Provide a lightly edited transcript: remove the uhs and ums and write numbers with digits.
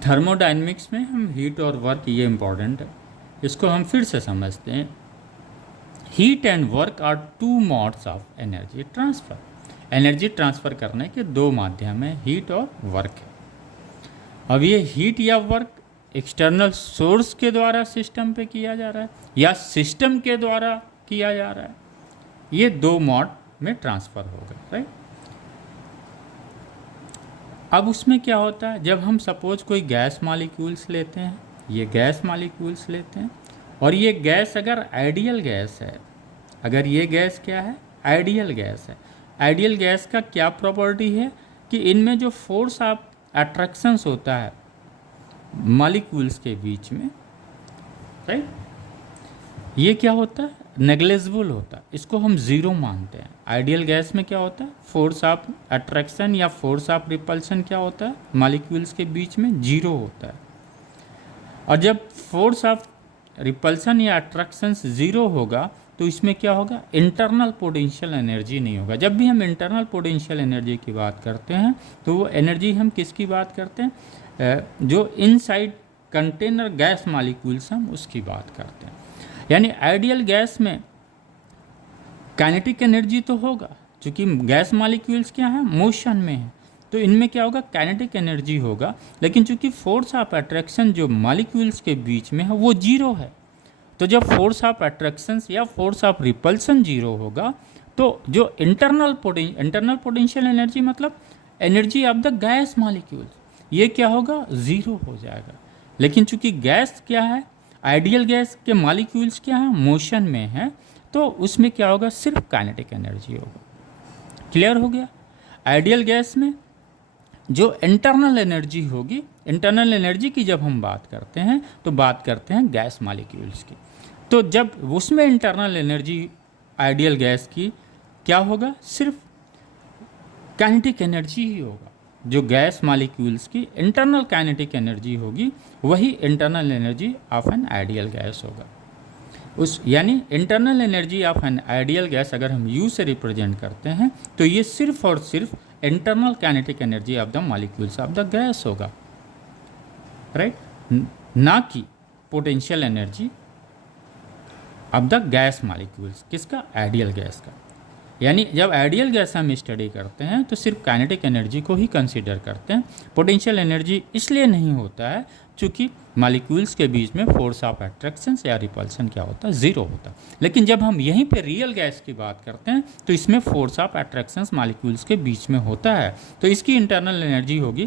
Thermodynamics में हम heat और वर्क, ये इम्पॉर्टेंट है, इसको हम फिर से समझते हैं। Heat and work are two modes of energy transfer. Energy transfer करने के दो माध्यम हैं, हीट और वर्क है। अब ये हीट या वर्क एक्सटर्नल सोर्स के द्वारा सिस्टम पे किया जा रहा है या सिस्टम के द्वारा किया जा रहा है, ये दो मोड में ट्रांसफ़र होगा, राइट। अब उसमें क्या होता है, जब हम सपोज कोई गैस मॉलिक्यूल्स लेते हैं, ये गैस मॉलिक्यूल्स लेते हैं, और ये गैस अगर आइडियल गैस है, अगर ये गैस क्या है, आइडियल गैस है। आइडियल गैस का क्या प्रॉपर्टी है कि इनमें जो फोर्स ऑफ अट्रैक्शंस होता है मॉलिक्यूल्स के बीच में, राइट, ये क्या होता है, नेग्लिजिबल होता है, इसको हम ज़ीरो मानते हैं। आइडियल गैस में क्या होता है, फोर्स ऑफ अट्रैक्शन या फोर्स ऑफ रिपल्शन क्या होता है, मॉलिक्यूल्स के बीच में जीरो होता है। और जब फोर्स ऑफ रिपल्शन या अट्रैक्शन ज़ीरो होगा तो इसमें क्या होगा, इंटरनल पोटेंशियल एनर्जी नहीं होगा। जब भी हम इंटरनल पोटेंशियल एनर्जी की बात करते हैं तो वो एनर्जी हम किसकी बात करते हैं, जो इनसाइड कंटेनर गैस मॉलिक्यूल्स हम उसकी बात करते हैं। यानी आइडियल गैस में काइनेटिक एनर्जी तो होगा, क्योंकि गैस मॉलिक्यूल्स क्या है, मोशन में है, तो इनमें क्या होगा, काइनेटिक एनर्जी होगा। लेकिन चूंकि फोर्स ऑफ अट्रैक्शन जो मॉलिक्यूल्स के बीच में है वो जीरो है, तो जब फोर्स ऑफ अट्रैक्शन या फोर्स ऑफ रिपल्सन जीरो होगा तो जो इंटरनल पोटेंशियल एनर्जी मतलब energy of the gas molecules, ये क्या होगा, ज़ीरो हो जाएगा। लेकिन चूंकि गैस क्या है, आइडियल गैस के मॉलिक्यूल्स क्या है, मोशन में है, तो उसमें क्या होगा, सिर्फ काइनेटिक एनर्जी होगा। क्लियर हो गया। आइडियल गैस में जो इंटरनल एनर्जी होगी, इंटरनल एनर्जी की जब हम बात करते हैं तो बात करते हैं गैस मॉलिक्यूल्स की, तो जब उसमें इंटरनल एनर्जी आइडियल गैस की क्या होगा, सिर्फ काइनेटिक एनर्जी ही होगा। जो गैस मॉलिक्यूल्स की इंटरनल काइनेटिक एनर्जी होगी वही internal energy of an ideal gas होगा। उस यानी internal energy of an ideal gas अगर हम यू से रिप्रेजेंट करते हैं तो ये सिर्फ और सिर्फ internal kinetic energy of the molecules of the gas होगा, राइट, ना कि potential energy of the gas molecules, किसका, आइडियल गैस का। यानी जब आइडियल गैस हम स्टडी करते हैं तो सिर्फ काइनेटिक एनर्जी को ही कंसीडर करते हैं। पोटेंशियल एनर्जी इसलिए नहीं होता है क्योंकि मॉलिक्यूल्स के बीच में फोर्स ऑफ अट्रैक्शन या रिपल्सन क्या होता है, ज़ीरो होता है। लेकिन जब हम यहीं पे रियल गैस की बात करते हैं तो इसमें फोर्स ऑफ अट्रैक्शन मॉलिक्यूल्स के बीच में होता है, तो इसकी इंटरनल एनर्जी होगी